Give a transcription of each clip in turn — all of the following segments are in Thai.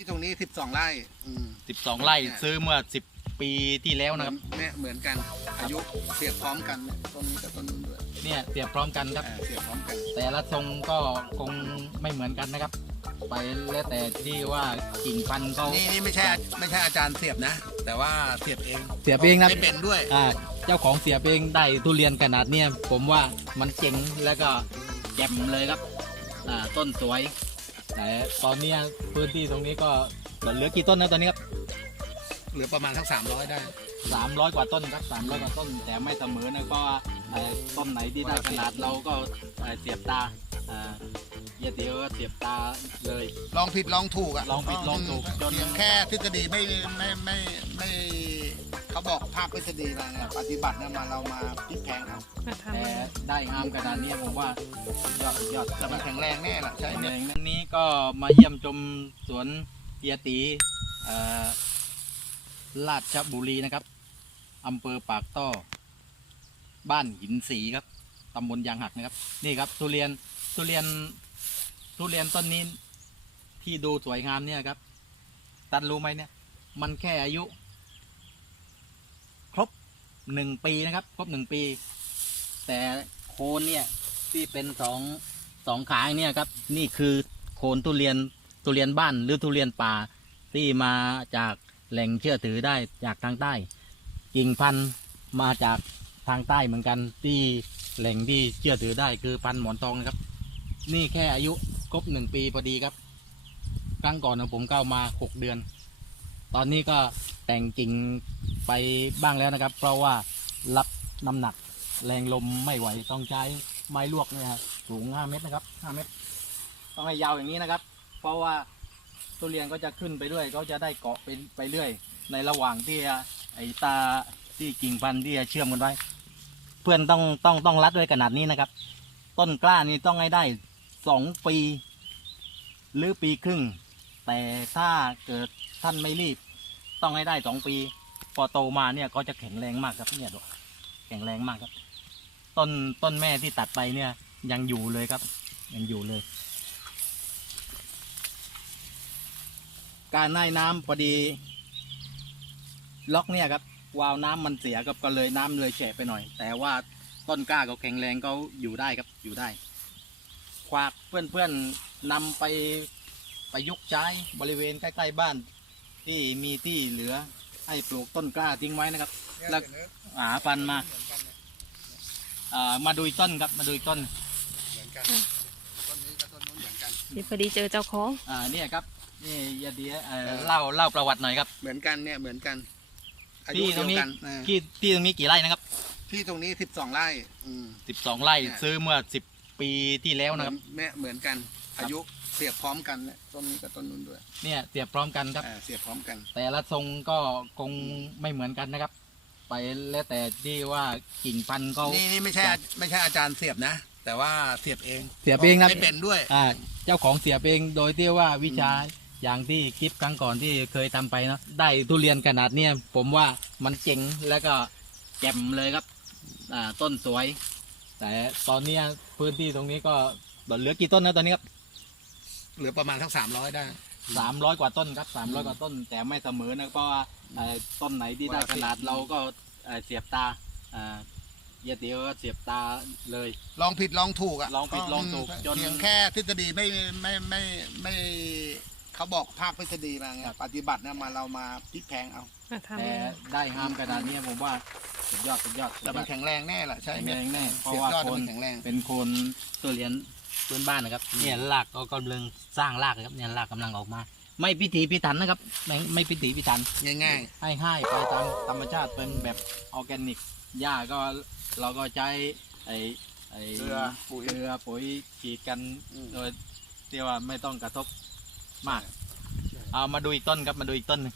ที่ตรงนี้สิบสองไร่อืม 12 ไร่ซื้อเมื่อ 10 ปีที่แล้วนะครับ เนี่ยเหมือนกัน อายุเสียบพร้อมกันเนี่ยต้นนี้กับต้นนู้นด้วยเนี่ยเสียบพร้อมกันครับ อ่าเสียบพร้อมกัน แต่ละทรงก็คงไม่เหมือนกันนะครับ ไปแล้วแต่ที่ว่ากิ่งพันธุ์เขา นี่นี่ไม่ใช่ไม่ใช่อาจารย์เสียบนะ แต่ว่าเสียบเองเสียบเองครับไม่เป็นด้วย อ่าเจ้าของเสียบเองได้ทุเรียนขนาดเนี้ยผมว่ามันเจ๋งแล้วก็แจ่มเลยครับอ่าต้นสวย แต่ตอนเนี้ยพื้นที่ตรงนี้ก็เหลือกี่ต้นนะตอนนี้ครับเหลือประมาณทั้งสามร้อยได้สามร้อยกว่าต้นครับสามร้อยกว่าต้น แต่ไม่เสมอนะก็เอ่อต้นไหนที่ได้ขนาดเราก็เอ่อเสียบตาอ่าเยเดียวก็เสียบตาเลย ลองผิดลองถูกอะลองผิดลองถูกจน เพียงแค่ทฤษฎีไม่ไม่ไม่ไม่ เขาบอกภาคทฤษฎีมาไงปฏิบัติเนี่ยมาเรามาพลิกแพลงเอามาทำแต่เลยได้งามขนาดนี้ผมว่ายอดยอดแต่มันแข็งแรงแน่ล่ะใช่แข็งไหมแรงวันนี้ก็มาเยี่ยมชมสวนเฮียตีเอ่อราชบุรีนะครับอำเภอปากต้อ บ้านหินสีครับตำบลยางหักนะครับ นี่ครับทุเรียนทุเรียนทุเรียนต้นนี้ที่ดูสวยงามเนี่ยครับ ตันรู้ไหมเนี่ย มันแค่อายุครบ หนึ่งปีนะครับ ครบหนึ่งปี แต่โคนเนี่ยที่เป็นสองสองขาอย่างเนี่ยครับ นี่คือโคนทุเรียนทุเรียนบ้านหรือทุเรียนป่าที่มาจากแหล่งเชื่อถือได้จากทางใต้ กิ่งพันธุ์มาจากทางใต้เหมือนกันที่แหล่งที่เชื่อถือได้คือพันธุ์หมอนทองนะครับ นี่แค่อายุครบหนึ่งปีพอดีครับ ครั้งก่อนของผมก็เอามาหกเดือน ตอนนี้ก็ แต่งกิ่งไปบ้างแล้วนะครับ เพราะว่ารับน้ำหนักแรงลมไม่ไหวต้องใช้ไม้ลวกเนี่ยครับสูง 5 เมตรนะครับ 5 เมตร ต้องให้ยาวอย่างนี้นะครับ เพราะว่าทุเรียนก็จะขึ้นไปด้วยเขาจะได้เกาะไปไปเรื่อย ในระหว่างที่ไอตาที่กิ่งพันธุ์ที่เชื่อมกันไว้ เพื่อนต้องต้องต้องรัดไว้ขนาดนี้นะครับ ต้นกล้านี่ต้องให้ได้สองปี หรือปีครึ่ง แต่ถ้าเกิดท่านไม่รีบ ต้องให้ได้สองปี พอโตมาเนี่ยก็จะแข็งแรงมากครับเนี่ยดูแข็งแรงมากครับ ต้นต้นแม่ที่ตัดไปเนี่ย ยังอยู่เลยครับ ยังอยู่เลย การให้น้ำพอดี ล็อกเนี่ยครับวาวน้ำมันเสียครับก็เลยน้ำเลยแฉะไปหน่อย แต่ว่าต้นกล้าเขาแข็งแรงเขาอยู่ได้ครับอยู่ได้ ควักเพื่อนๆนำไปประยุกต์ใช้บริเวณใกล้ ๆ บ้าน ที่มีที่เหลือให้ปลูกต้นกล้าทิ้งไว้นะครับ แล้วหาฟันมาอ่ามาดูอีกต้นครับมาดูอีกต้นเหมือนกันต้นนี้กับต้นนู้นเหมือนกันเดี๋ยวพอดีเจอเจ้าของอ่าเนี่ยครับนี่ยาเดียเอ่อเล่าเล่าประวัติหน่อยครับ เหมือนกันเนี่ยเหมือนกันอาที่ยุตรเดียวงนี้กันอ่าที่ที่ตรงนี้กี่ไร่นะครับที่ตรงนี้สิบสองไร่อืม สิบสองไร่เนี่ย ซื้อเมื่อสิบปีที่แล้วนะครับเนี่ยเหมือนกัน อายุเสียบพร้อมกันเนี่ยต้นนี้กับต้นนู้นด้วยเนี่ยเสียบพร้อมกันครับ อ่าเสียบพร้อมกัน แต่ละทรงก็คงไม่เหมือนกันนะครับ ไปแล้วแต่ที่ว่ากิ่งพันธุ์เขา นี่นี่ไม่ใช่ไม่ใช่อาจารย์เสียบนะ แต่ว่าเสียบเองเสียบเองครับ ไม่เป็นด้วย อ่าเจ้าของเสียบเองโดยที่ว่าวิชาอย่างที่คลิปครั้งก่อนที่เคยทำไปเนาะได้ทุเรียนขนาดเนี้ยผมว่ามันเจ๋งแล้วก็แจ่มเลยครับ อ่าต้นสวย แต่ตอนเนี้ยพื้นที่ตรงนี้ก็เหลือกี่ต้นนะตอนนี้ครับ เหลือประมาณทั้งสามร้อยได้ สามร้อยกว่าต้นครับสามร้อยกว่าต้น แต่ไม่เสมอนะเพราะว่าเอ่อต้นไหนที่ได้ขนาดเราก็เอ่อเสียบตาอ่าเยเดียวก็เสียบตาเลย ลองผิดลองถูกอะลองผิดลองถูกจนเพียงแค่ทฤษฎีไม่ไม่ไม่ไม่เขาบอกภาคทฤษฎีมาไงครับ ปฏิบัติเนี่ยมาเรามาพลิกแพลงเอามาทำแต่เลยได้งามขนาดนี้ผมว่าสุดยอดสุดยอดแต่มันแข็งแรงแน่แหละใช่แข็งไหมแรงแน่เพเสีราะยบว่ายอดโคมันนแข็งแรง เป็นโคนตัวเรียน พื้นบ้านนะครับ เนี่ยรากก็กำลังสร้างรากนะครับเนี่ยรากกำลังออกมา ไม่พิถีพิถันนะครับไม่ไม่พิถีพิถันง่ายให้ให้ไปตามธรรมชาติเป็นแบบออร์แกนิกหญ้าก็เราก็ใช้ไอไอๆเกลือปุ๋ย เกลือปุ๋ยฉีดกันอืม โดยที่ว่าไม่ต้องกระทบมาก เอามาดูอีกต้นครับมาดูอีกต้นหนึง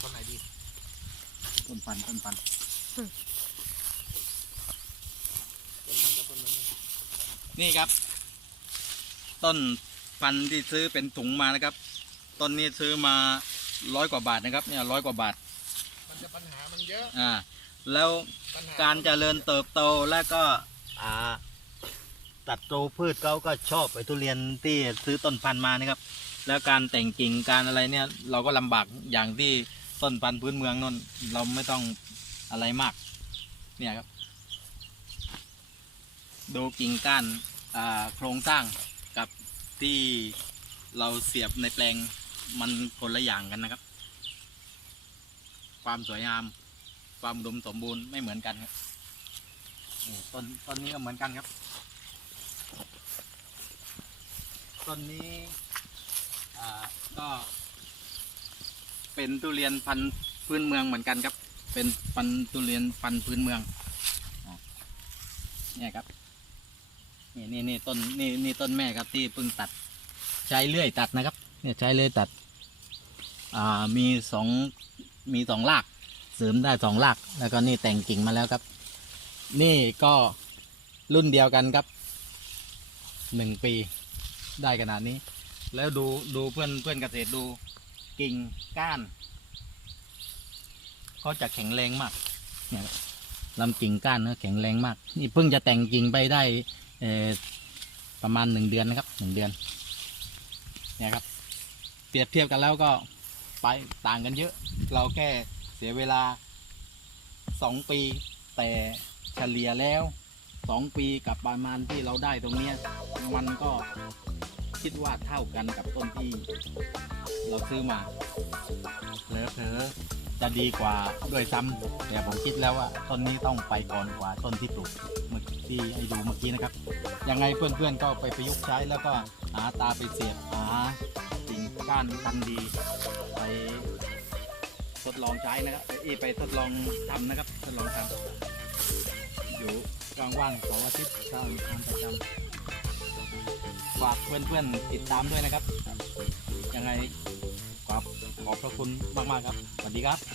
ต้นไหนดีต้นพันธุ์ต้นพันธุ์ ต้นพันธุ์กับต้นนั้นนะ นี่ครับ ต้นพันธุ์ที่ซื้อเป็นถุงมานะครับ ต้นนี้ซื้อมาร้อยกว่าบาทนะครับเนี่ยร้อยกว่าบาท มันจะปัญหามันเยอะอ่า แล้วปัญหการเจริญเติบโตและก็อ่าตัดโตพืชเขาก็ชอบไอ้ทุเรียนที่ซื้อต้นพันธุ์มานะครับ แล้วการแต่งกิ่งการอะไรเนี่ย เราก็ลำบากอย่างที่ต้นพันธุ์พื้นเมืองนนเราไม่ต้องอะไรมาก เนี่ยครับ ดูกิ่งก้านโครงสร้างกับที่เราเสียบในแปลงมันคนละอย่างกันนะครับ ความสวยงาม ความดมสมบูรณ์ไม่เหมือนกันครับต้นต้นนี้ก็เหมือนกันครับต้นนี้ก็เป็นทุเรียนพันธุ์พื้นเมืองเหมือนกันครับ เป็นพันธุ์ทุเรียนพันธุ์พื้นเมืองเนี่ยครับ นี่นี่นี่ต้นนี่นี่ต้นแม่ครับที่เพิ่งตัด ใช้เลื่อยตัดนะครับ เนี่ยใช้เลื่อยตัด อ่ามีสองมีสองรากเสริมได้สองรากแล้วก็นี่แต่งกิ่งมาแล้วครับ นี่ก็รุ่นเดียวกันครับหนึ่งปีได้ขนาดนี้ แล้วดูดูเพื่อนเพื่อนเกษตรดูกิ่งก้านเขาจะแข็งแรงมากเนี่ยลำกิ่งก้านเขาแข็งแรงมาก นี่เพิ่งจะแต่งกิ่งไปได้ ประมาณหนึ่งเดือนนะครับหนึ่งเดือนเนี่ยครับ เปรียบเทียบกันแล้วก็ไปต่างกันเยอะ เราแค่เสียเวลาสองปี แต่เฉลี่ยแล้วสองปีกับประมาณที่เราได้ตรงเนี้ยมันก็คิดว่าเท่ากันกับต้นที่ เราซื้อมาเผลอ จะดีกว่าด้วยซ้ำแต่ผมคิดแล้วว่าต้นนี้ต้องไปก่อนกว่าต้นที่ปลูกเมื่อที่ให้ดูเมื่อกี้นะครับยังไงเพื่อนๆก็ไปประยุกต์ใช้แล้วก็หาตาไปเสียบหาสิ่งก้านพันธุ์ดีไปทดลองใช้นะครับไปไปทดลองทำนะครับทดลองทำอยู่กลางว่างเสาร์อาทิตย์ก็มีทำประจำฝากเพื่อนๆติดตามด้วยนะครับยังไงขอบขอบพระคุณมากๆครับสวัสดีครับ